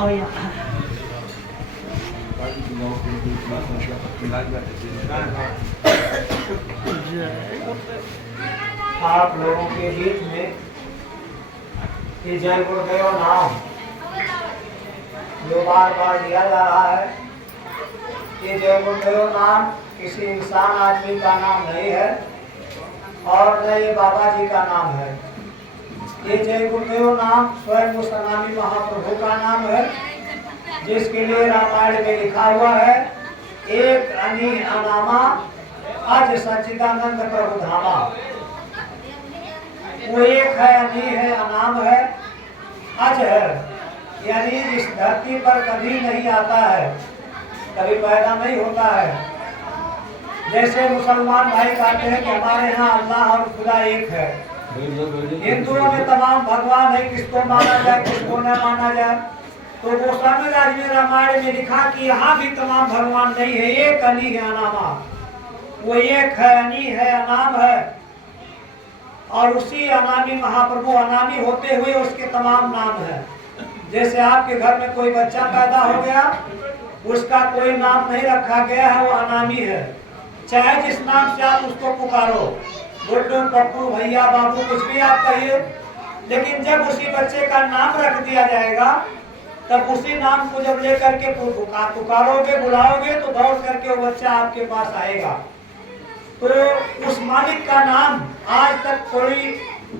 आओ यहाँ। आप लोगों के बीच में ये जय गुरुदेव नाम जो बार बार लिया जा रहा है, ये जय गुरुदेव नाम किसी इंसान आदमी का नाम नहीं है और न ये बाबा जी का नाम है। ये जय गुरुदेव नाम स्वयं उस अनामी महाप्रभु का नाम है जिसके लिए रामायण में लिखा हुआ है, एक अनी अनामा अज सच्चिदानंद प्रभु धामा। वो एक है, अनी है, अनाम है, अज है, यानी इस धरती पर कभी नहीं आता है, कभी पैदा नहीं होता है। जैसे मुसलमान भाई कहते हैं कि हमारे यहाँ अल्लाह और खुदा एक है, हिंदुओं में तमाम भगवान है, किसको माना जाए किसको न माना जाए। तो गोस्वामी राज में रामायण में लिखा कि यहाँ भी तमाम भगवान नहीं है, एक अनी है अनामा। वो एक है, अनी है, अनाम है और उसी अनामी महाप्रभु, अनामी होते हुए उसके तमाम नाम है। जैसे आपके घर में कोई बच्चा पैदा हो गया, उसका कोई नाम नहीं रखा गया है, वो अनामी है। चाहे जिस नाम से आप उसको पुकारो, गुड्डू, पप्पू, भैया, बाबू, कुछ भी आप कहिए, लेकिन जब उसी बच्चे का नाम रख दिया जाएगा तब उसी नाम को जब लेकर के पुकारोगे, बुलाओगे तो दौड़ करके वो बच्चा आपके पास आएगा। तो उस मालिक का नाम आज तक कोई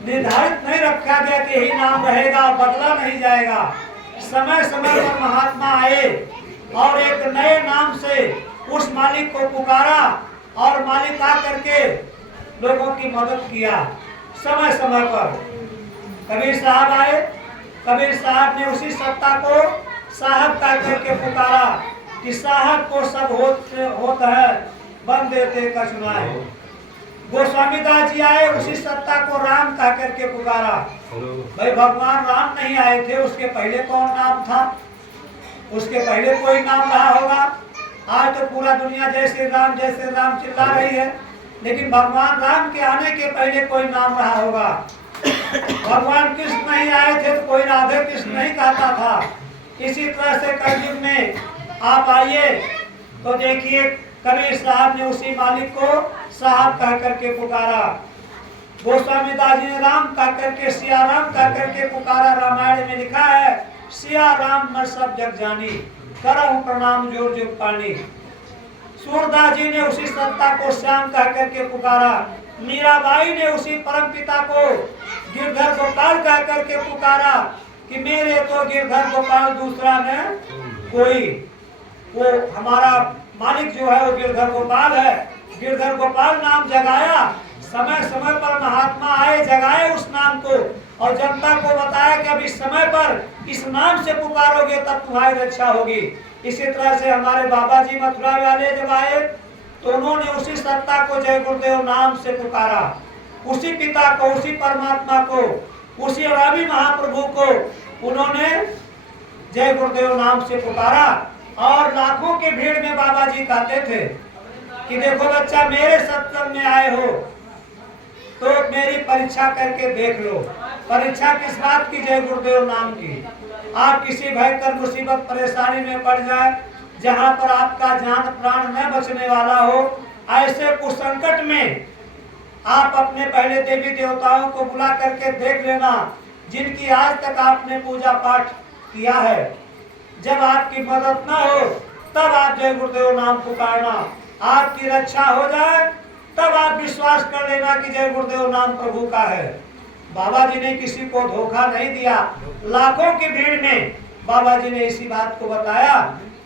निर्धारित नहीं रखा गया कि यही नाम रहेगा, बदला नहीं जाएगा। समय समय पर महात्मा आए और एक नए नाम से उस मालिक को पुकारा और मालिक आ करके लोगों की मदद किया। समय समय पर कबीर साहब आए, कबीर साहब ने उसी सत्ता को साहब का करके पुकारा कि साहब को सब होता है, बन देते कछुनाए। गोस्वामी दास जी आए, उसी सत्ता को राम कह करके पुकारा। भाई भगवान राम नहीं आए थे, उसके पहले कौन नाम था? उसके पहले कोई नाम रहा होगा? आज तो पूरा दुनिया जय श्री राम चिल्ला रही है, लेकिन भगवान राम के आने के पहले कोई नाम रहा होगा। भगवान कृष्ण नहीं आए थे तो कोई राधे कृष्ण नहीं कहता था। इसी तरह से कलयुग में आप आइए तो देखिए कबीर साहब ने उसी मालिक को साहब कह करके पुकारा। गोस्वामी दास जी ने राम कह करके, सिया राम कह करके पुकारा। रामायण में लिखा है, सिया राम न सब जग जानी, करहु प्रणाम जोर जोर पानी। सूरदास जी ने उसी सत्ता को श्याम कह करके पुकारा। मीराबाई ने उसी परम पिता को गिरधर गोपाल कह करके पुकारा कि मेरे तो गिरधर गोपाल दूसरा न कोई। वो हमारा मालिक जो है वो गिरधर गोपाल है। गिरधर गोपाल नाम जगाया, समय समय पर महात्मा आए, जगाए उस नाम को और जनता को बताया कि अब इस समय पर इस नाम से पुकारोगे तब तुम्हारी रक्षा होगी। इसी तरह से हमारे बाबा जी मथुरा वाले जब आए तो उन्होंने उसी सत्ता को जय गुरुदेव नाम से पुकारा। उसी पिता को, उसी परमात्मा को, उसी अनामी महाप्रभु को उन्होंने जय गुरुदेव नाम से पुकारा। और लाखों की भीड़ में बाबा जी कहते थे कि देखो बच्चा, मेरे सत्संग में आए हो तो मेरी परीक्षा करके देख लो। परीक्षा किस बात की? जय गुरुदेव नाम की। आप किसी भयंकर मुसीबत परेशानी में पड़ जाए, जहां पर आपका जान प्राण न बचने वाला हो, ऐसे कुछ संकट में आप अपने पहले देवी देवताओं को बुला करके देख लेना जिनकी आज तक आपने पूजा पाठ किया है। जब आपकी मदद न हो तब आप जय गुरुदेव नाम पुकारना। आपकी रक्षा हो जाए तब आप विश्वास कर लेना कि जय गुरुदेव नाम प्रभु का है। बाबा जी ने किसी को धोखा नहीं दिया। लाखों की भीड़ में बाबा जी ने इसी बात को बताया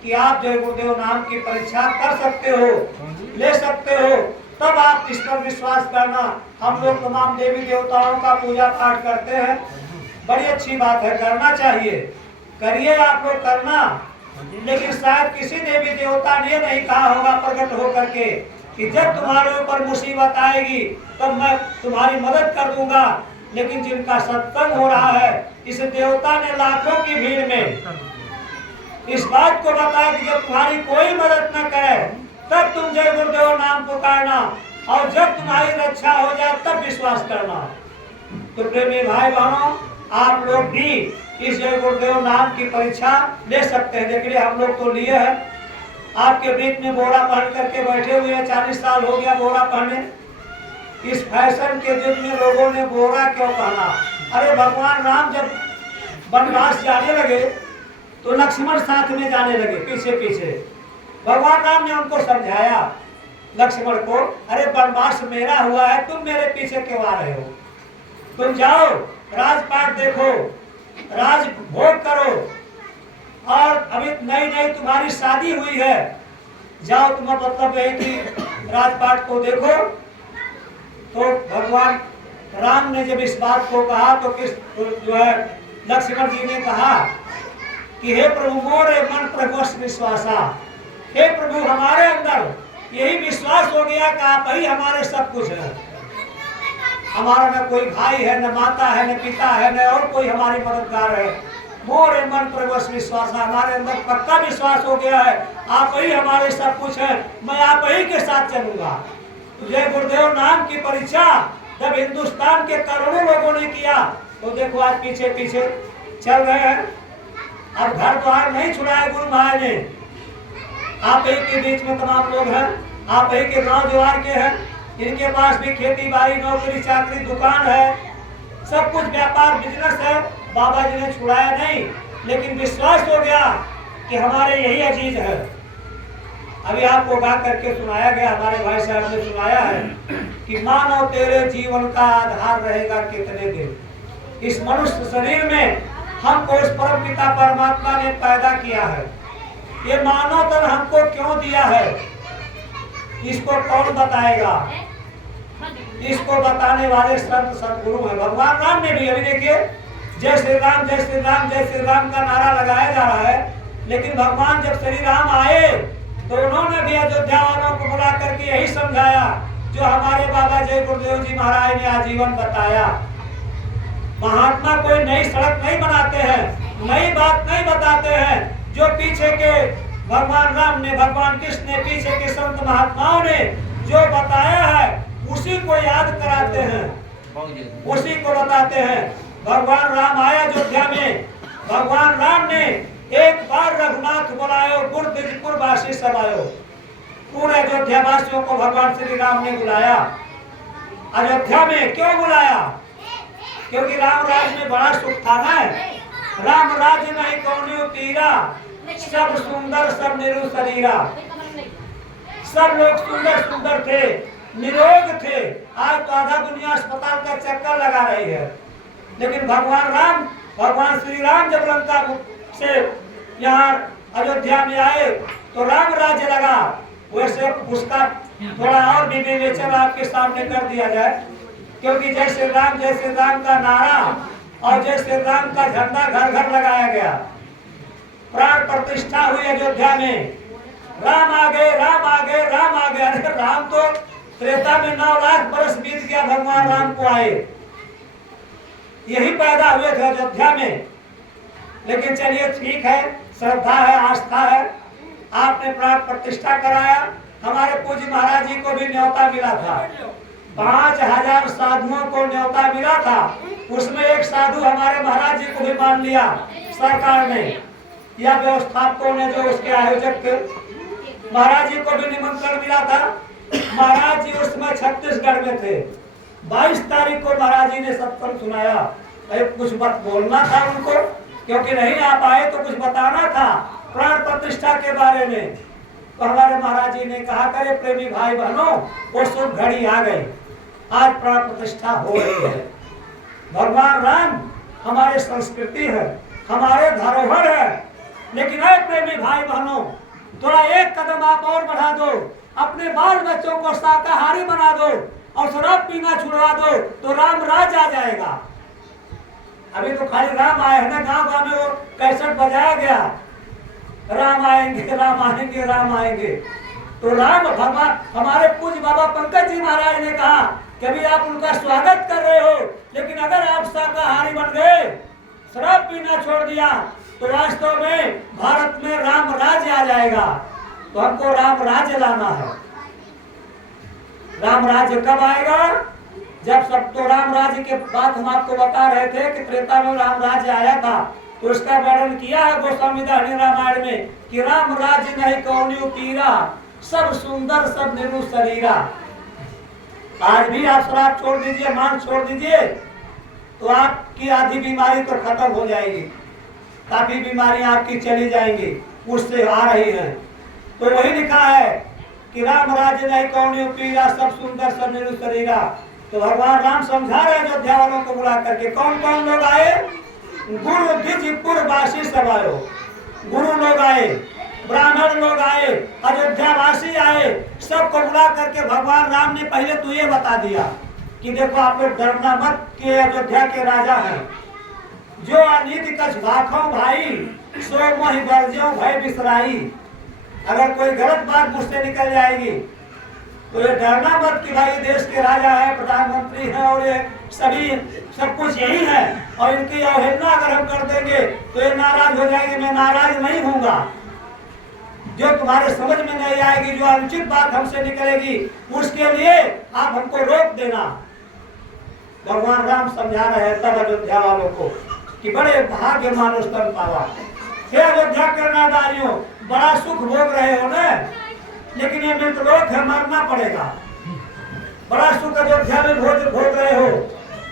कि आप जय गुरुदेव नाम की परीक्षा कर सकते हो, ले सकते हो, तब आप इस पर विश्वास करना। हम लोग तमाम देवी देवताओं का पूजा पाठ करते हैं, बड़ी अच्छी बात है, करना चाहिए, करिए आप लोग करना। लेकिन शायद किसी देवी देवता ने नहीं कहा होगा प्रकट होकर के कि जब तुम्हारे ऊपर मुसीबत आएगी तब मैं तुम्हारी मदद कर दूंगा। लेकिन जिनका सत्संग हो रहा है, इस देवता ने लाखों की भीड़ में इस बात को बताया कि जब तुम्हारी कोई मदद न करे तब तुम जय गुरुदेव नाम पुकारना और जब तुम्हारी रक्षा हो जाए तब विश्वास करना। तो प्रेमी भाई बहनों, आप लोग भी इस जय गुरुदेव नाम की परीक्षा ले सकते हैं। देखिए हम लोग तो लिए हैं, आपके बीच में बोरा पहन करके बैठे हुए हैं, 40 साल हो गया बोरा पहने। इस फैशन के युग में लोगों ने बोरा क्यों पहना? अरे भगवान राम जब वनवास जाने लगे तो लक्ष्मण साथ में जाने लगे पीछे पीछे। भगवान राम ने उनको समझाया लक्ष्मण को, अरे वनवास मेरा हुआ है, तुम मेरे पीछे क्यों आ रहे हो? तुम जाओ राजपाट देखो, राज भोग करो, और अभी नई नई तुम्हारी शादी हुई है, जाओ। तुम्हारा मतलब है कि राजपाट को देखो। तो भगवान राम ने जब इस बात को कहा तो किस जो है लक्ष्मण जी ने कहा कि हे प्रभु मोरे मन प्रभु विश्वासा, हे प्रभु हमारे अंदर यही विश्वास हो गया कि आप ही हमारे सब कुछ है। हमारा न कोई भाई है, न माता है, न पिता है, न और कोई हमारी मददगार है। मोरे मन प्रभु विश्वास, हमारे अंदर पक्का विश्वास हो गया है आप ही हमारे सब कुछ है, मैं आप ही के साथ चलूंगा। जय गुरुदेव नाम की परीक्षा जब हिंदुस्तान के करोड़ों लोगों ने किया तो देखो आज पीछे पीछे चल रहे हैं। अब घर द्वार नहीं छुड़ाया गुरु महाराज ने, आप ही के बीच में तमाम लोग हैं, आप ही के गांव जवार के हैं, इनके पास भी खेती बाड़ी नौकरी चाकरी दुकान है, सब कुछ व्यापार बिजनेस है। बाबा जी ने छुड़ाया नहीं, लेकिन विश्वास हो गया कि हमारे यही अजीज है। अभी आपको गा करके सुनाया गया, हमारे भाई साहब ने सुनाया है कि मानव तेरे जीवन का आधार रहेगा कितने दिन। इस मनुष्य शरीर में हमको इस परम पिता परमात्मा ने पैदा किया है, ये मानव तन हमको क्यों दिया है इसको कौन बताएगा? इसको बताने वाले संत सदगुरु हैं। भगवान राम ने भी, अभी देखिए जय श्री राम जय श्री राम जय श्री राम का नारा लगाया जा रहा है, लेकिन भगवान जब श्री राम आए तो उन्होंने भी अयोध्या वालों को बुला करके यही समझाया जो हमारे बाबा जय गुरुदेव जी महाराज ने आजीवन बताया। महात्मा कोई नई सड़क नहीं बनाते हैं, नई बात नहीं बताते हैं, जो पीछे के भगवान राम ने, भगवान कृष्ण ने, पीछे के संत महात्माओं ने जो बताया है उसी को याद कराते हैं, उसी को बताते हैं। भगवान राम आया अयोध्या में, भगवान राम ने एक बार रघुनाथ बुलायो, गुरदिजपुर वासी सब आयो। पूरे अयोध्या वासियों को भगवान श्री राम ने बुलाया। अयोध्या में क्यों बुलाया? क्योंकि राम राज में बड़ा सुख था ना। राम राज नहीं कौनियो पीरा, सब सुंदर सब निरु शरीरा। सब लोग सुंदर सुंदर थे, निरोग थे। आज तो आधा दुनिया अस्पताल का चक्कर लगा रही है, लेकिन भगवान राम, भगवान श्री राम जब लंका से यहाँ अयोध्या में आए तो राम राज्य लगा। वैसे उसका थोड़ा और भी विवेचन आपके सामने कर दिया जाए, क्योंकि जय श्री राम का नारा और जय श्री राम का झंडा घर घर लगाया गया। प्राण प्रतिष्ठा हुई अयोध्या में, राम आ गए राम आ गए राम आ गए। अरे राम तो त्रेता में 9 लाख बरस बीत गया, भगवान राम को आए यही पैदा हुए थे अयोध्या में। लेकिन चलिए ठीक है, श्रद्धा है, आस्था है, आपने प्राण प्रतिष्ठा कराया। हमारे पूज्य महाराज जी को भी न्योता मिला था, 5000 साधुओं को न्योता मिला था, उसमें एक साधु हमारे महाराज जी को भी मान लिया सरकार ने या व्यवस्थापकों ने, जो उसके आयोजक थे। महाराज जी को भी निमंत्रण मिला था। महाराज जी उस समय छत्तीसगढ़ में थे। 22 तारीख को महाराज जी ने सत्संग सुनाया। कुछ बात बोलना था उनको, क्योंकि नहीं आ पाए तो कुछ बताना था प्राण प्रतिष्ठा के बारे में। तो हमारे महाराज जी ने कहा, करे प्रेमी भाई बहनों, वो शुभ घड़ी आ गई, आज प्राण प्रतिष्ठा हो रही है। भगवान राम हमारे संस्कृति है, हमारे धरोहर है, लेकिन ऐ प्रेमी भाई बहनों, थोड़ा एक कदम आप और बढ़ा दो, अपने बाल बच्चों को शाकाहारी बना दो और शराब पीना छुड़वा दो तो राम राज आ जाएगा। अभी तो खाली राम आए हैं ना, गांव गांव में वो कैसेट बजाया गया, राम आएंगे राम आएंगे राम आएंगे। तो राम भगवान, हमारे पूज्य बाबा पंकज जी महाराज ने कहा कि अभी आप उनका स्वागत कर रहे हो, लेकिन अगर आप शाकाहारी बन गए, शराब पीना छोड़ दिया, तो वास्तव में भारत में राम राज्य आ जाएगा। तो हमको राम राज्य लाना है। राम राज्य कब आएगा? जब सब, तो राम राज्य के बात हम आपको बता रहे थे कि त्रेता में राम राज्य आया था, उसका वर्णन किया है गोस्वामी दास रामायण में कि राम राज्य नहीं कौनियो पीरा, सब सुंदर सब निरु शरीरा। आज भी आप शराब छोड़ दीजिए, मांस छोड़ दीजिए, तो आपकी आधी बीमारी तो खत्म हो जाएगी, काफी बीमारियां आपकी चली जाएंगी, उससे आ रही है। तो वही लिखा है कि राम राज्य नहीं कौनियो पीरा, सब सुंदर सब निरु शरीरा। तो भगवान राम समझा रहे अयोध्या वालों को बुला करके। कौन कौन लोग आए? गुरु द्विजपुर वासी सब आयो, गुरु लोग आए, ब्राह्मण लोग आए, अयोध्या वासी आए, सबको बुला करके भगवान राम ने पहले तो ये बता दिया कि देखो आप लोग डरना मत कि अयोध्या के राजा हैं। जो अनित कछ भाखों भाई, सो मोहि बरज्यों भय बिसराई। अगर कोई गलत बात मुझसे निकल जाएगी तो ये डरना मत कि भाई देश के राजा है, प्रधानमंत्री है और ये सभी सब कुछ यही है, और इनकी अवहेलना अगर हम कर देंगे तो ये नाराज हो जाएंगे। मैं नाराज नहीं होऊंगा। जो तुम्हारे समझ में नहीं आएगी, जो अनुचित बात हमसे निकलेगी, उसके लिए आप हमको रोक देना। भगवान राम समझा रहे हैं तब अयोध्या वालों को कि बड़े भाग्य मानुष तन पावा। हे अयोध्या के नादारियों, बड़ा सुख भोग रहे हो ना, लेकिन ये मृतलोक है, मरना पड़ेगा। बड़ा सुख अयोध्या में भोग रहे हो,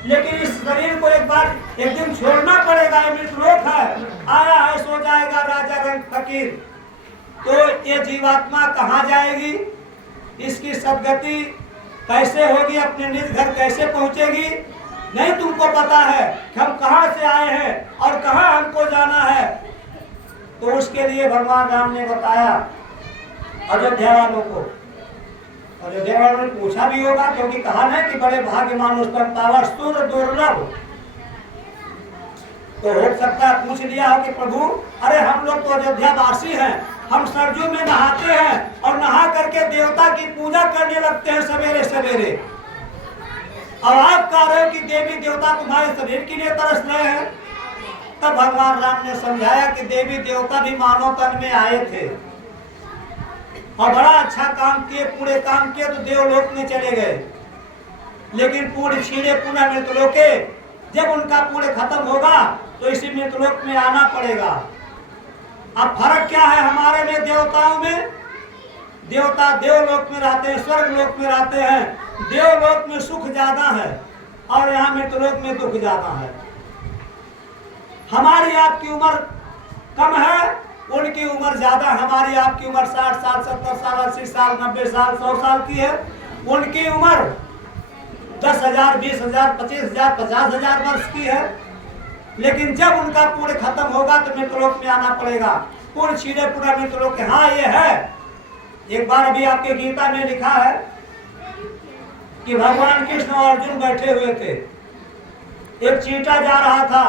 लेकिन इस शरीर को एक दिन छोड़ना पड़ेगा। ये मृतलोक है, आया है सो जाएगा राजा रंग फकीर। तो ये जीवात्मा कहाँ जाएगी? इसकी सदगति कैसे होगी? अपने निज घर कैसे पहुंचेगी? नहीं तुमको पता है कि हम कहाँ से आए हैं और कहाँ हमको जाना है। तो उसके लिए भगवान राम ने बताया अयोध्या वालों को। अयोध्या वालों ने पूछा भी होगा, क्योंकि कहा ना कि बड़े भाग्य मानुष तन पावा, सुर दुर्लभ। तो हो सकता है पूछ लिया हो कि प्रभु अरे हम लोग तो अयोध्या वासी हैं, हम सरजू में नहाते हैं और नहा करके देवता की पूजा करने लगते हैं सवेरे सवेरे। अब आप कह रहे हो कि देवी देवता तुम्हारे शरीर के लिए तरस रहे हैं। तब भगवान राम ने समझाया कि देवी देवता भी मानव तन में आए थे और बड़ा अच्छा काम किए, पूरे काम किए तो देवलोक में चले गए। लेकिन पूरे छीड़े पुनः मृतलोके, जब उनका पूरे खत्म होगा तो इसी मृतलोक में आना पड़ेगा। अब फर्क क्या है हमारे में देवताओं में? देवता देवलोक में रहते हैं, स्वर्ग लोक में रहते हैं। देवलोक में सुख ज्यादा है और यहाँ मृतलोक में दुख ज्यादा है। हमारी आपकी उम्र कम है, उनकी उम्र ज्यादा। हमारी आपकी उम्र 60 साल, 70 साल, 80 साल, 90 साल, 100 साल की है। उनकी उम्र 10,000, 20,000, 25,000, 50,000 वर्ष की है। लेकिन जब उनका पूरे खत्म होगा तो मृतलोक में आना पड़ेगा। पूर्ण छीड़े पूरा मृतलोक। हाँ ये है, एक बार अभी आपके गीता में लिखा है कि भगवान कृष्ण और अर्जुन बैठे हुए थे। एक चींटा जा रहा था।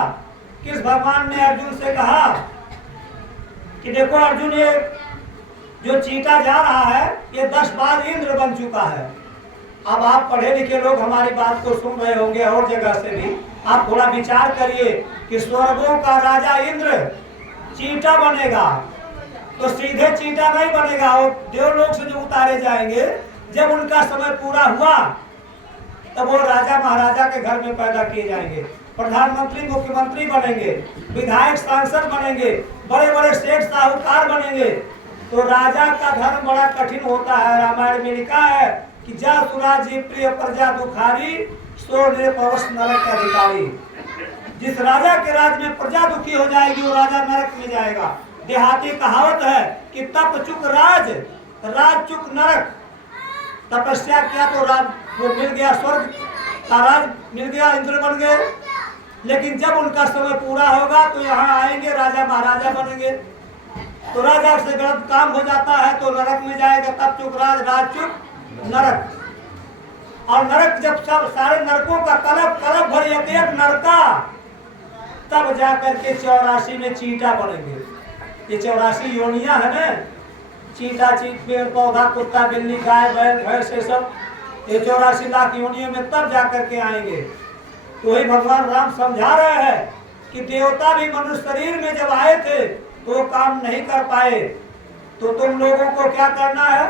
किस भगवान ने अर्जुन से कहा कि देखो अर्जुन, ये जो चींटा जा रहा है ये 10 बार इंद्र बन चुका है। अब आप पढ़े लिखे लोग हमारी बात को सुन रहे होंगे और जगह से भी, आप थोड़ा विचार करिए कि स्वर्गों का राजा इंद्र चींटा बनेगा तो सीधे चींटा नहीं बनेगा। वो देवलोक से जो उतारे जाएंगे, जब उनका समय पूरा हुआ तब वो राजा महाराजा के घर में पैदा किए जाएंगे, प्रधानमंत्री मुख्यमंत्री बनेंगे, विधायक सांसद बनेंगे, बड़े बड़े सेठ साहूकार बनेंगे। तो राजा का धर्म बड़ा कठिन होता है। रामायण में लिखा है कि जा सुराजी प्रिय प्रजा दुखारी, सो निरपवश नरक का अधिकारी। जिस राजा के राज में प्रजा दुखी हो जाएगी वो राजा नरक में जाएगा। देहाती कहावत है कि तप चुक राज, राज चुक नरक। तपस्या किया तो राज वो मिल गया, स्वर्ग का राज मिल गया, इंद्र बन गए। लेकिन जब उनका समय पूरा होगा तो यहाँ आएंगे, राजा महाराजा बनेंगे। तो राजा से गलत काम हो जाता है तो नरक में जाएगा। तप चुक राज, राज चुक नरक। और नरक जब सब सारे नरकों का कलप भर एक नरका, तब जाकर के 84 में चींटा बनेंगे। ये 84 योनियां है ना, चींटा, पेड़ पौधा, कुत्ता, बिल्ली, गाय, बैल, भैंस, ये सब ये 84 लाख योनियों में तब जाकर के आएंगे। तो वही भगवान राम समझा रहे हैं कि देवता भी मनुष्य शरीर में जब आए थे तो वो काम नहीं कर पाए। तो तुम लोगों को क्या करना है?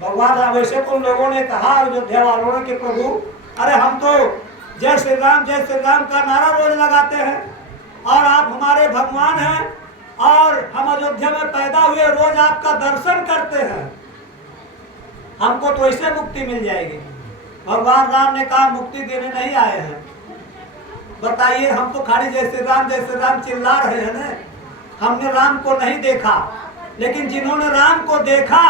भगवान राम, वैसे तुम लोगों ने कहा अयोध्या वालों ने कि प्रभु अरे हम तो जय श्री राम का नारा रोज लगाते हैं और आप हमारे भगवान हैं और हम अयोध्या में पैदा हुए, रोज आपका दर्शन करते हैं, हमको तो ऐसे मुक्ति मिल जाएगी। भगवान राम ने कहा मुक्ति देने नहीं आए हैं। बताइए, हम तो खाली जैसे राम चिल्ला रहे हैं ना, हमने राम को नहीं देखा, लेकिन जिन्होंने राम को देखा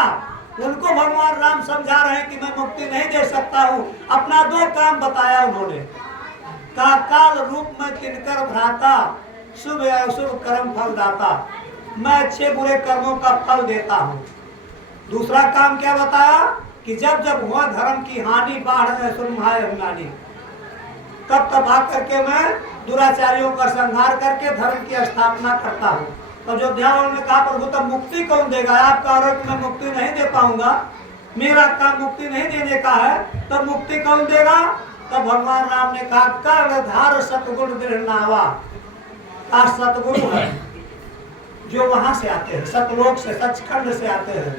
उनको भगवान राम समझा रहे हैं कि मैं मुक्ति नहीं दे सकता हूँ। अपना 2 काम बताया उन्होंने, का काल रूप में किनकर भ्राता, शुभ अशुभ कर्म फल दाता, मैं अच्छे बुरे कर्मों का फल देता हूँ। दूसरा काम क्या बताया कि जब जब हुआ धर्म की हानि, बाढ़ में सुनमाए अभिमानी, तब तब आकर के मैं दुराचारियों का संहार करके धर्म की स्थापना करता हूँ। तो अयोध्या वालों ने कहा प्रभु तब मुक्ति कौन देगा? आप कह रहे हो कि मैं मुक्ति नहीं दे पाऊंगा, मेरा काम मुक्ति नहीं देने का है, तब मुक्ति कौन देगा? तब भगवान राम ने कहा कर्णधार सतगुरु दृढ़नावा, सतगुरु है जो वहां से आते हैं, सतलोक से, सचखंड से आते हैं,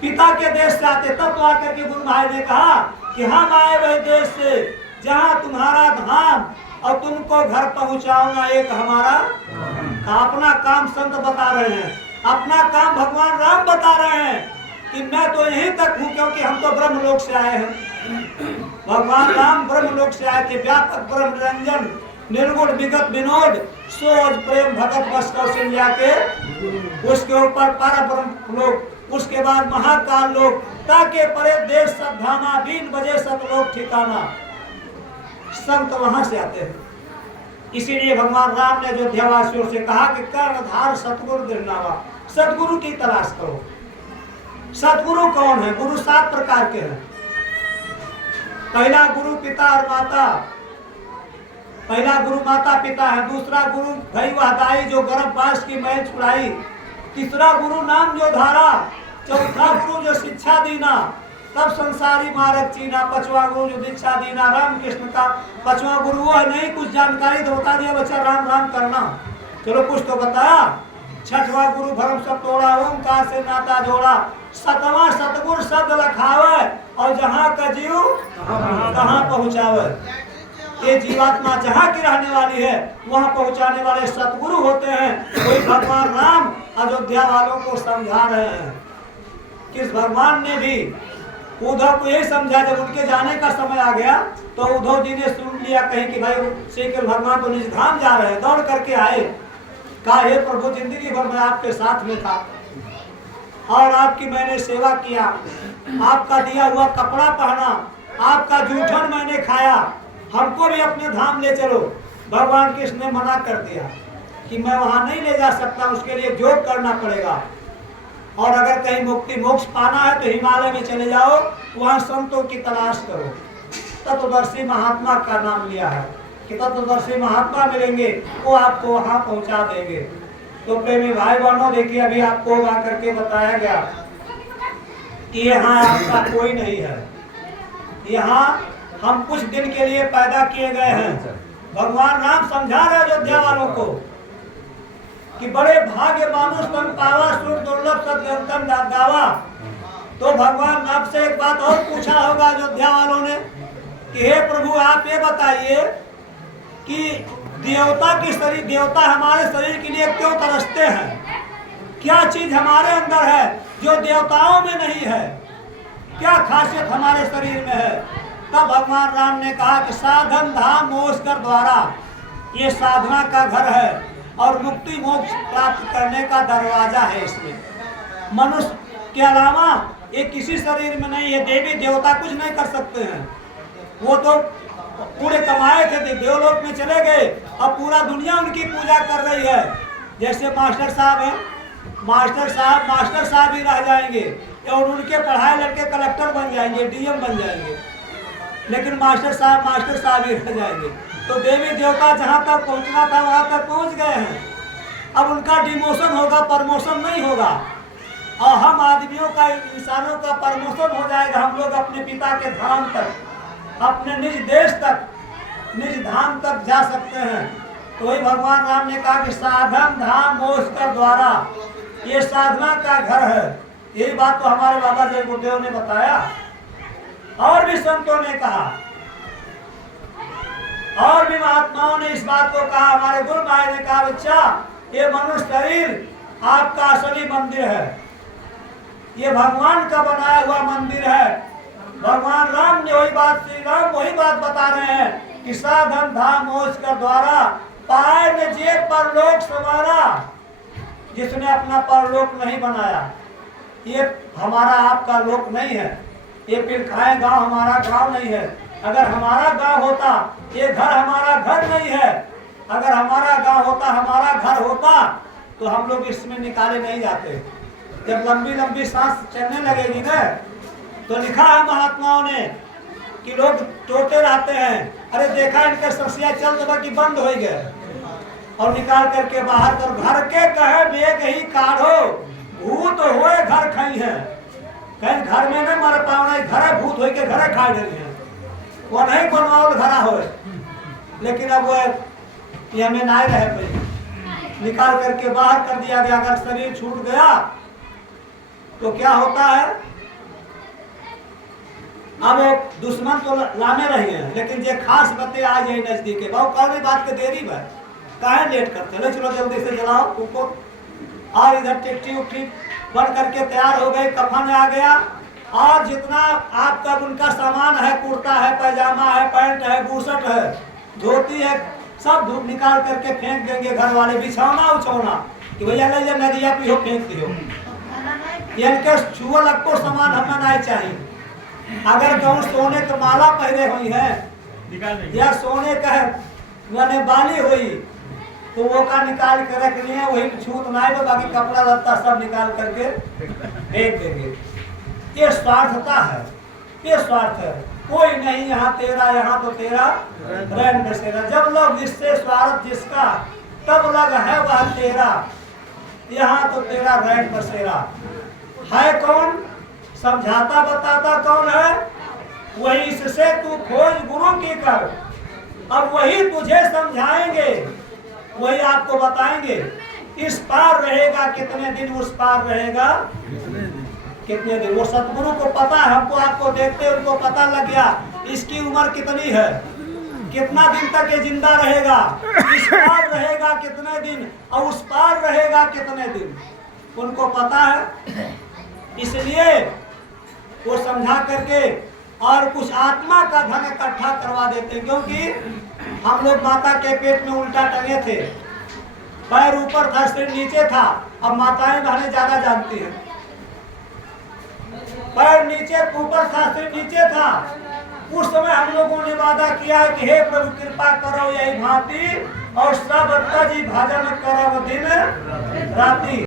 पिता के देश से आते। तब तो आकर के गुरु भाई ने कहा कि हम आए वही देश से जहाँ तुम्हारा धाम और तुमको घर पहुँचाऊंगा एक हमारा। अपना काम संत बता रहे हैं, अपना काम भगवान राम बता रहे हैं कि मैं तो यहीं तक हूँ, क्योंकि हम तो ब्रह्मलोक से आए हैं। भगवान राम ब्रह्मलोक से आए थे, व्यापक ब्रह्म निरंजन निर्गुण विगत विनोद सोज प्रेम भगत बस कौशल्या के, उसके ऊपर पर ब्रह्म लोक, उसके बाद महाकाल लोक, ताके परे देश सब धामा, 3 बजे सतलोक ठिकाना। संत वहां से आते हैं। इसीलिए भगवान राम ने अयोध्यावासियों से कहा कि कर्णधार सतगुरु दृढ़नावा, सतगुरु की तलाश करो। सतगुरु कौन है? गुरु 7 प्रकार के हैं। पहला गुरु पिता और माता, पहला गुरु माता पिता है, दूसरा गुरु भई वह दाई जो गर्भवास की मैल छुड़ाई, तीसरा गुरु नाम जो धारा, चौथा गुरु जो शिक्षा दीना, तब संसारी मार्ग चीना, 5वां गुरु जो दीक्षा दीना, राम कृष्ण का 5वां गुरु वो है नहीं। कुछ जानकारी तो बता दिया बच्चा, राम राम करना, चलो कुछ तो बताया। 6वां गुरु भरम सब तोड़ा, ओंकार से नाता जोड़ा, 7वां सतगुरु शब्द लखावे और जहाँ का जीव कहाँ पहुँचावे। ये जीवात्मा जहाँ की रहने वाली है वहाँ पहुँचाने वाले सतगुरु होते हैं। वही भगवान राम अयोध्या वालों को समझा रहे हैं। किस भगवान ने भी उद्धव को यही समझा, जब उनके जाने का समय आ गया तो उद्धव जी ने सुन लिया कहीं कि भाई श्री कृष्ण भगवान तो निज धाम जा रहे हैं, दौड़ करके आए। कहा हे प्रभु, जिंदगी भर मैं आपके साथ में था और आपकी मैंने सेवा किया, आपका दिया हुआ कपड़ा पहना, आपका जूठन मैंने खाया, हमको भी अपने धाम ले चलो। भगवान कृष्ण ने मना कर दिया कि मैं वहां नहीं ले जा सकता, उसके लिए योग करना पड़ेगा, और अगर कहीं मुक्ति मोक्ष पाना है तो हिमालय में चले जाओ, वहां संतों की तलाश करो। तत्वदर्शी महात्मा का नाम लिया है कि तत्वदर्शी महात्मा मिलेंगे, वो आपको वहां पहुंचा देंगे। तो प्रेमी भाई बहनों, देखिए अभी आपको आकर के बताया गया कि यहाँ आपका कोई नहीं है, यहाँ हम कुछ दिन के लिए पैदा किए गए हैं। भगवान राम समझा रहे अयोध्या वालों को कि बड़े भाग्य मानुष तन पावा, सुर दुर्लभ सत्यंतन दावा। तो भगवान राम से एक बात और पूछा होगा अयोध्या वालों ने कि हे प्रभु, आप ये बताइए कि देवता की शरीर, देवता हमारे शरीर के लिए क्यों तरसते हैं? क्या चीज हमारे अंदर है जो देवताओं में नहीं है? क्या खासियत हमारे शरीर में है? तब भगवान राम ने कहा कि साधन धाम मोक्ष कर द्वारा, ये साधना का घर है और मुक्ति मोक्ष प्राप्त करने का दरवाजा है। इसमें मनुष्य के अलावा ये किसी शरीर में नहीं है। देवी देवता कुछ नहीं कर सकते हैं, वो तो पूरे कमाए थे, देवलोक में चले गए, अब पूरा दुनिया उनकी पूजा कर रही है। जैसे मास्टर साहब हैं, मास्टर साहब ही रह जाएंगे और उनके पढ़ाए लड़के कलेक्टर बन जाएंगे, डीएम बन जाएंगे, लेकिन मास्टर साहब ही रह जाएंगे। तो देवी देवता जहाँ तक पहुँचना था वहाँ तक पहुँच गए हैं। अब उनका डिमोशन होगा, प्रमोशन नहीं होगा, और हम आदमियों का, इंसानों का प्रमोशन हो जाएगा। हम लोग अपने पिता के धाम तक, अपने निज देश तक, निज धाम तक जा सकते हैं। तो वही भगवान राम ने कहा कि साधन धाम मोक्ष कर द्वारा, ये साधना का घर है। यही बात तो हमारे बाबा जय गुरुदेव ने बताया, और भी संतों ने कहा और भी महात्माओं ने इस बात को कहा, हमारे गुरु महाराज ने कहा, बच्चा ये मनुष्य शरीर आपका असली मंदिर है, ये भगवान का बनाया हुआ मंदिर है। भगवान राम ने वही बात, श्री राम वही बात बता रहे हैं कि साधन धाम मोक्ष का द्वारा पाए न जे परलोक समारा, जिसने अपना परलोक नहीं बनाया। ये हमारा आपका लोक नहीं है, ये पिलखाए गांव हमारा गांव नहीं है। अगर हमारा गांव होता, ये घर हमारा घर नहीं है। अगर हमारा गांव होता, हमारा घर होता, तो हम लोग इसमें निकाले नहीं जाते। जब लंबी लंबी सांस चलने लगेगी ना, तो लिखा है महात्माओं ने कि लोग टोटे रहते हैं, अरे देखा इनके ससिया चल दबा कि बंद हो गए, और निकाल करके बाहर कर घर के कहे बेग ही काढ़ो, भूत होए घर खाई है। कहीं घर में न मर पावना, घर भूत हो के घर खा रही है, वो नहीं बनवाओ घरा हो। लेकिन अब वो ये हमें नहीं रहे पे निकाल करके बाहर कर दिया गया। अगर शरीर छूट गया तो क्या होता है, अब दुश्मन तो लाने रही है, लेकिन जो खास बते आ जाए नजदीक है, बहुत कौन बात के देरी है, काहे लेट करते, ले चलो जल्दी से जलाओ उनको। और इधर टिकटी उकटी बन करके तैयार हो गए, कफन आ गया, और जितना आपका उनका सामान है, कुर्ता है, पैजामा है, पैंट है, बूशर्ट है, धोती है, सब धूप निकाल करके फेंक देंगे घर वाले। बिछौना उछौना कि भैया ले जा नदिया पियो, फेंक दियो। इनके छुअल को सामान हमें नहीं चाहिए। अगर कहूँ सोने की माला पहने हुई है या सोने का मैंने बाली हुई, तो वो का निकाल कर रख लिए, वही छूत नहीं, बाकी कपड़ा लत्ता सब निकाल करके फेंक देंगे। ये स्वार्थता है, ये स्वार्थ है। कोई नहीं यहाँ तेरा, यहाँ तो तेरा रैन बसेरा। जब लोग जिससे स्वार्थ जिसका, तब लग है वह तेरा, यहाँ तो तेरा रैन बसेरा। है कौन? समझाता बताता कौन है? वही इससे तू खोज गुरु की कर, अब वही तुझे समझाएंगे, वही आपको बताएंगे। इस पार रहेगा कितने दिन, उस पार रहेगा कितने दिन। वो सतगुरु को पता है, हमको आपको देखते उनको पता लग गया इसकी उम्र कितनी है, कितना दिन तक ये जिंदा रहेगा, इस पार रहेगा कितने दिन और उस पार रहेगा कितने दिन, उनको पता है। इसलिए वो समझा करके और कुछ आत्मा का धन इकट्ठा करवा देते, क्योंकि हम लोग माता के पेट में उल्टा टंगे थे, पैर ऊपर था, सिर नीचे था। अब माताएं बहनें ज्यादा जानती हैं, पैर नीचे ऊपर था, सिर नीचे था। उस समय हम लोगों ने वादा किया है कि हे प्रभु कृपा करो यही भांति, और सब जी भजन करो दिन राति।